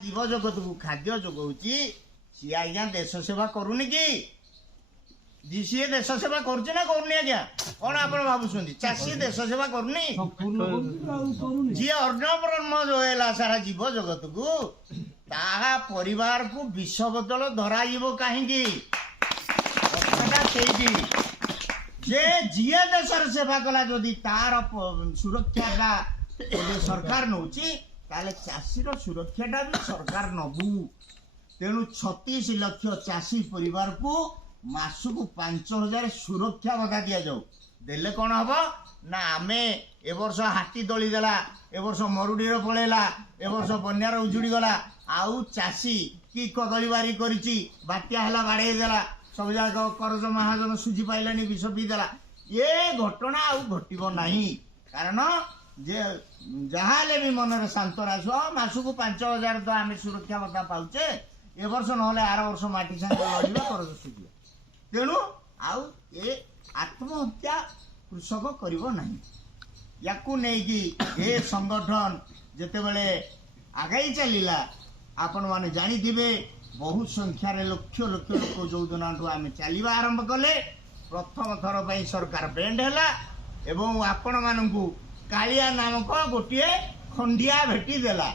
जीव जगत को खाद्य जोगाऊची सी आज्ञा देश सेवा करूनी कि सी देश सेवा करुच्ची ना करूनी आज्ञा कौन आप भावुं चाषी देश सेवा करूनी जी अर्ण ब्रह्म जोला सारा जीव जगत को ताहा परिवार को विष बोतल धरा कहीं जे जीए देश सेवा कला जदि तार सुरक्षा सरकार नौची ताले चाषी सुरक्षा भी सरकार नबू तेणु 36 लाख चाषी परिवार को मासकू 5000 सुरक्षा भत्ता दि जाऊ देले कौन हम ना आमे ए वर्ष हाथी दली देला ए वर्ष मरुड़ी पलैला ए वर्ष बन्यार उजुड़ी गला आउ चाषी कि कदली बारी करिछि बात्या हला बाड़े देला सब जाक करज महाजन सुझी पाइलानी विष पीदेला ये घटना आउ घटब नहीं कारण जे जहाँ भी मन सांत्वना आस मासकू 5000 तो आम सुरक्षा भत्ता पाचे ए वर्ष ना आर वर्ष माटी सांगे लड़वा करज सुझा तेणु आउ ए आत्महत्या कृषक करिबो नहीं याकू नेकी ए संगठन जेते बेले आगाई चलिला आपण माने जानी दिबे बहुत संख्यार लक्ष लक्ष लोक जो दिन आम चलवा आरंभ कले प्रथम थर पर सरकार बैंड है एवं आपण मानू कालिया नामक गोटे खंडिया भेटी देला।